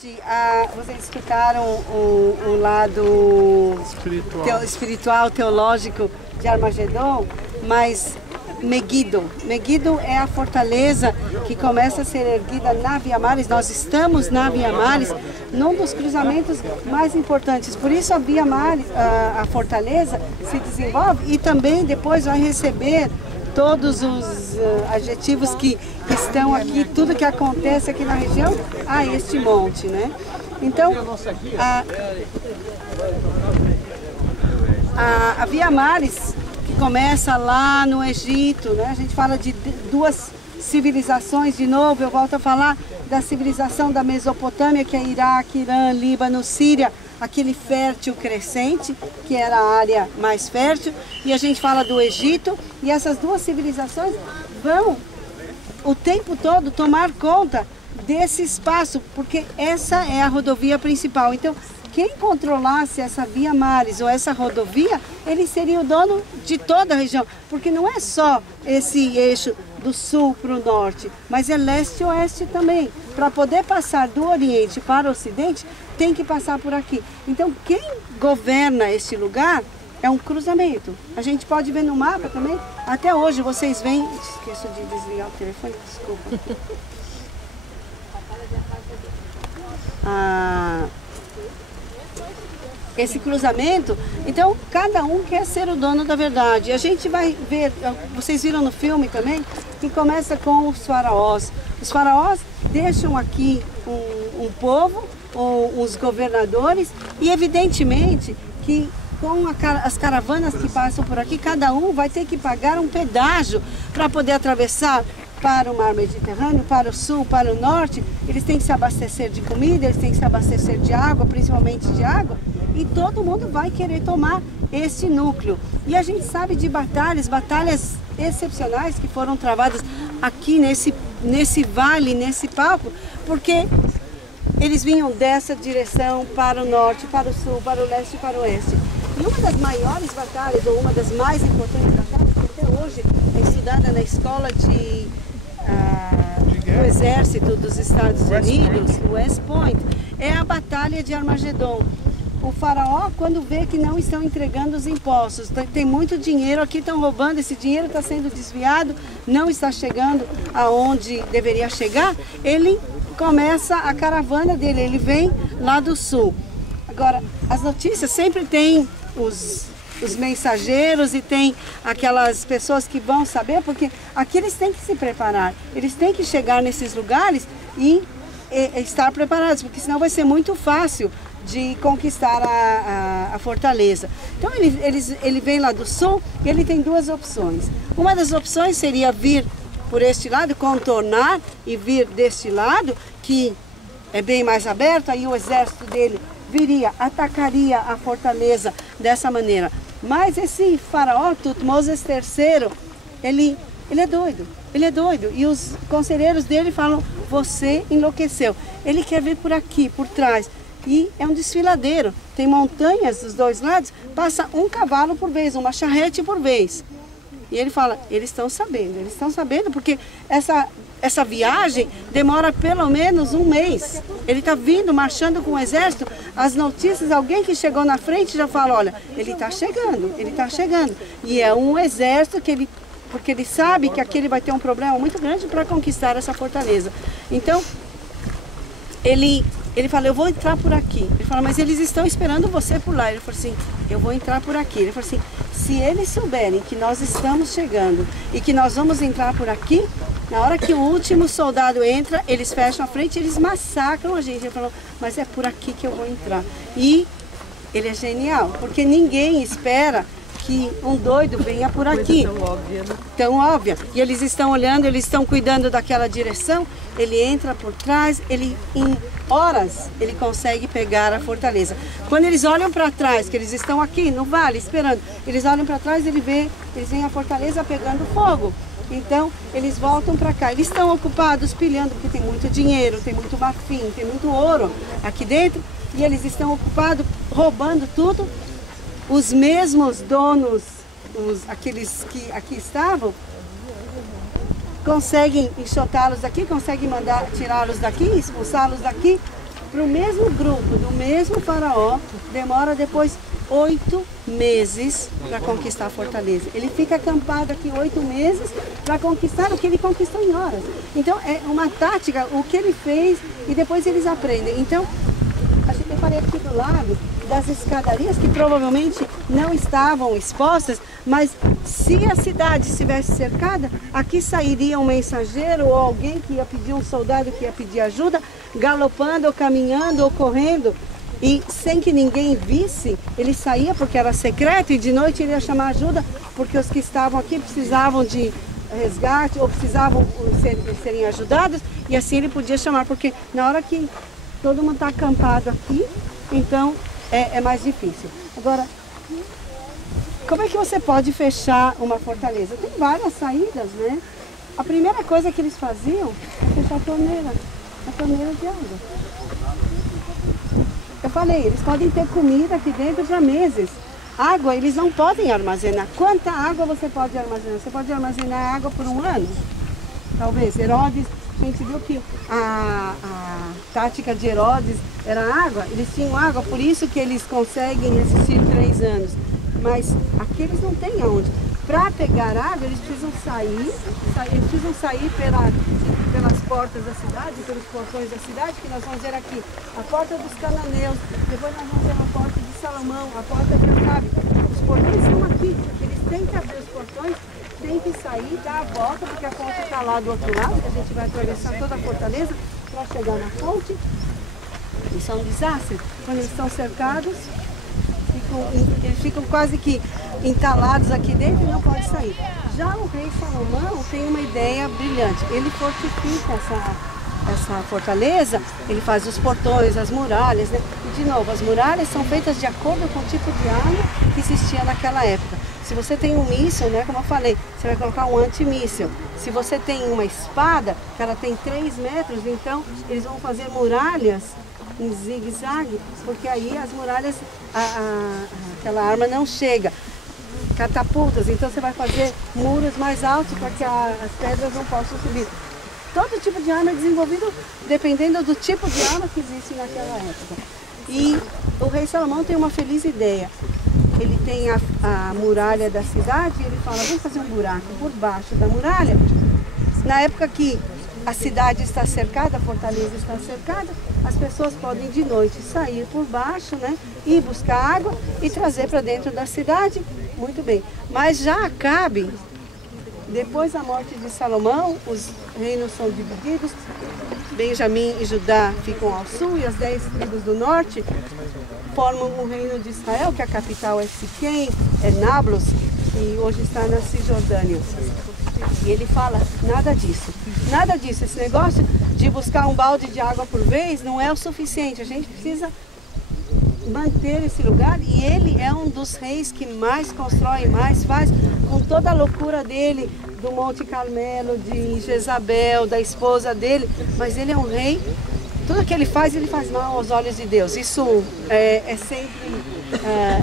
Vocês escutaram o lado espiritual, teológico de Armagedon, mas Megiddo é a fortaleza que começa a ser erguida na Via Maris. Nós estamos na Via Maris, num dos cruzamentos mais importantes. Por isso a Via Maris, a fortaleza, se desenvolve e também depois vai receber todos os adjetivos que estão aqui, tudo que acontece aqui na região, a este monte, né? Então, a Via Maris, que começa lá no Egito, né? A gente fala de duas civilizações, de novo, eu volto a falar da civilização da Mesopotâmia, que é Iraque, Irã, Líbano, Síria, aquele fértil crescente, que era a área mais fértil, e a gente fala do Egito, e essas duas civilizações vão o tempo todo tomar conta desse espaço, porque essa é a rodovia principal. Então, quem controlasse essa Via Maris ou essa rodovia, ele seria o dono de toda a região, porque não é só esse eixo do sul para o norte, mas é leste e oeste também. Para poder passar do Oriente para o Ocidente, tem que passar por aqui. Então, quem governa este lugar é um cruzamento. A gente pode ver no mapa também, até hoje vocês veem... Esqueço de desligar o telefone, desculpa. Esse cruzamento, então cada um quer ser o dono da verdade. A gente vai ver, vocês viram no filme também, que começa com os faraós. Os faraós deixam aqui um povo, ou os governadores, e evidentemente que com as caravanas que passam por aqui, cada um vai ter que pagar um pedágio para poder atravessar para o mar Mediterrâneo, para o sul, para o norte. Eles têm que se abastecer de comida, eles têm que se abastecer de água, principalmente de água, e todo mundo vai querer tomar esse núcleo. E a gente sabe de batalhas excepcionais que foram travadas aqui nesse vale, nesse palco, porque eles vinham dessa direção para o norte, para o sul, para o leste e para o oeste. E uma das maiores batalhas, ou uma das mais importantes batalhas, que até hoje é estudada na escola do Exército dos Estados Unidos, o West Point, é a Batalha de Armagedon. O faraó, quando vê que não estão entregando os impostos, tem muito dinheiro aqui, estão roubando, esse dinheiro está sendo desviado, não está chegando aonde deveria chegar, ele começa a caravana dele, ele vem lá do sul. Agora, as notícias sempre tem os mensageiros e tem aquelas pessoas que vão saber, porque aqui eles têm que se preparar, eles têm que chegar nesses lugares e estar preparados, porque senão vai ser muito fácil de conquistar a fortaleza. Então ele vem lá do sul e ele tem duas opções. Uma das opções seria vir por este lado, contornar e vir deste lado, que é bem mais aberto, aí o exército dele viria, atacaria a fortaleza dessa maneira. Mas esse faraó, Tutmosis III, ele é doido. Ele é doido. E os conselheiros dele falam, você enlouqueceu. Ele quer vir por aqui, por trás. E é um desfiladeiro. Tem montanhas dos dois lados, passa um cavalo por vez, uma charrete por vez. E ele fala, eles estão sabendo, porque essa viagem demora pelo menos um mês. Ele está vindo, marchando com o exército, as notícias, alguém que chegou na frente já fala, olha, ele está chegando. E é um exército porque ele sabe que aqui ele vai ter um problema muito grande para conquistar essa fortaleza. Então, ele fala, eu vou entrar por aqui. Ele fala, mas eles estão esperando você por lá. Ele falou assim, eu vou entrar por aqui. Ele falou assim, se eles souberem que nós estamos chegando e que nós vamos entrar por aqui, na hora que o último soldado entra, eles fecham a frente, eles massacram a gente. Ele falou, mas é por aqui que eu vou entrar. E ele é genial, porque ninguém espera que um doido venha por aqui. Tão óbvia, né? Tão óbvia. E eles estão olhando, eles estão cuidando daquela direção, ele entra por trás, em horas ele consegue pegar a fortaleza. Quando eles olham para trás, que eles estão aqui no vale esperando, eles olham para trás, eles veem a fortaleza pegando fogo. Então eles voltam para cá. Eles estão ocupados pilhando, porque tem muito dinheiro, tem muito marfim, tem muito ouro aqui dentro, e eles estão ocupados roubando tudo. Os mesmos donos, aqueles que aqui estavam, conseguem enxotá-los daqui, conseguem mandar tirá-los daqui, expulsá-los daqui, Para o mesmo grupo, do mesmo faraó, demora depois 8 meses para conquistar a fortaleza. Ele fica acampado aqui 8 meses para conquistar o que ele conquistou em horas. Então é uma tática, o que ele fez, e depois eles aprendem. Então, eu falei aqui do lado das escadarias que provavelmente não estavam expostas, mas se a cidade estivesse cercada, aqui sairia um mensageiro ou alguém que ia pedir, um soldado que ia pedir ajuda, galopando ou caminhando ou correndo, e sem que ninguém visse, ele saía porque era secreto, e de noite ele ia chamar ajuda porque os que estavam aqui precisavam de resgate ou precisavam serem ajudados, e assim ele podia chamar, porque na hora que todo mundo está acampado aqui, então é mais difícil. Agora, como é que você pode fechar uma fortaleza? Tem várias saídas, né? A primeira coisa que eles faziam é fechar a torneira de água. Eu falei, eles podem ter comida aqui dentro para meses. Água, eles não podem armazenar. Quanta água você pode armazenar? Você pode armazenar água por um ano? Talvez. Herodes, a gente viu que a tática de Herodes era água. Eles tinham água, por isso que eles conseguem resistir 3 anos. Mas aqui eles não têm aonde. Para pegar água, eles precisam sair pelas portas da cidade, pelos portões da cidade, que nós vamos ver aqui. A porta dos cananeus, depois nós vamos ver a porta de Salomão, a porta de Acabe. Os portões são aqui. Eles têm que abrir os portões, têm que sair, dar a volta, porque a fonte está lá do outro lado, que a gente vai atravessar toda a fortaleza para chegar na fonte. Isso é um desastre. Quando eles estão cercados, eles ficam quase que entalados aqui dentro e não podem sair. Já o rei Salomão tem uma ideia brilhante. Ele fortifica essa fortaleza, ele faz os portões, as muralhas, né? E de novo, as muralhas são feitas de acordo com o tipo de arma que existia naquela época. Se você tem um míssil, né, como eu falei, você vai colocar um antimíssil. Se você tem uma espada, que ela tem 3 metros, então eles vão fazer muralhas em zigue-zague, porque aí as muralhas, aquela arma não chega. Catapultas, então você vai fazer muros mais altos para que as pedras não possam subir. Todo tipo de arma é desenvolvido dependendo do tipo de arma que existe naquela época. E o rei Salomão tem uma feliz ideia. Ele tem a muralha da cidade e ele fala, vamos fazer um buraco por baixo da muralha. Na época que a cidade está cercada, a fortaleza está cercada, as pessoas podem de noite sair por baixo, né, ir buscar água e trazer para dentro da cidade. Muito bem. Mas já Acabe, depois da morte de Salomão, os reinos são divididos. Benjamim e Judá ficam ao sul e as 10 tribos do norte formam o reino de Israel, que a capital é Siquém, é Nablus, e hoje está na Cisjordânia. E ele fala, nada disso. Nada disso. Esse negócio de buscar um balde de água por vez não é o suficiente. A gente precisa manter esse lugar, e ele é um dos reis que mais constrói, mais faz, com toda a loucura dele, do Monte Carmelo, de Jezabel, da esposa dele, mas ele é um rei, tudo que ele faz mal aos olhos de Deus. Isso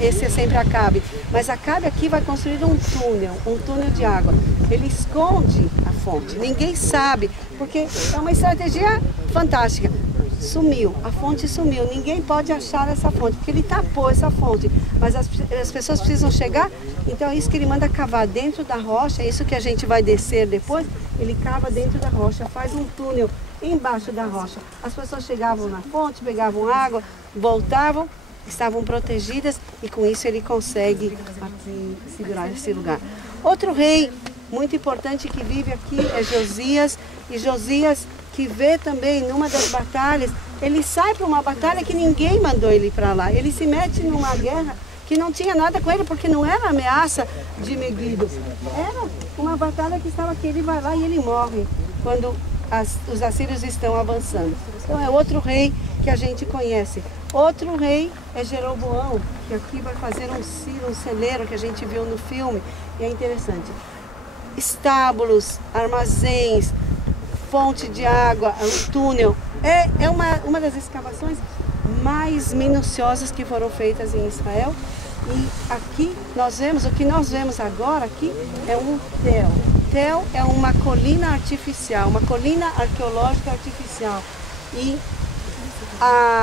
esse é sempre Acabe. Mas Acabe aqui vai construir um túnel de água. Ele esconde a fonte, ninguém sabe, porque é uma estratégia fantástica. Sumiu, a fonte sumiu, ninguém pode achar essa fonte, porque ele tapou essa fonte, mas as pessoas precisam chegar, então é isso que ele manda cavar dentro da rocha, é isso que a gente vai descer depois, ele cava dentro da rocha, faz um túnel embaixo da rocha. As pessoas chegavam na fonte, pegavam água, voltavam, estavam protegidas, e com isso ele consegue aqui segurar esse lugar. Outro rei muito importante que vive aqui é Josias, e Josias, que vê também numa das batalhas, ele sai para uma batalha que ninguém mandou ele para lá. Ele se mete numa guerra que não tinha nada com ele, porque não era ameaça de Meguido. Era uma batalha que estava aqui, ele vai lá e ele morre quando os assírios estão avançando. Então é outro rei que a gente conhece. Outro rei é Jeroboão, que aqui vai fazer um celeiro que a gente viu no filme, e é interessante. Estábulos, armazéns, fonte de água, um túnel. É uma das escavações mais minuciosas que foram feitas em Israel. E aqui nós vemos, o que nós vemos agora aqui é um Tel. Tel é uma colina artificial, uma colina arqueológica artificial. E a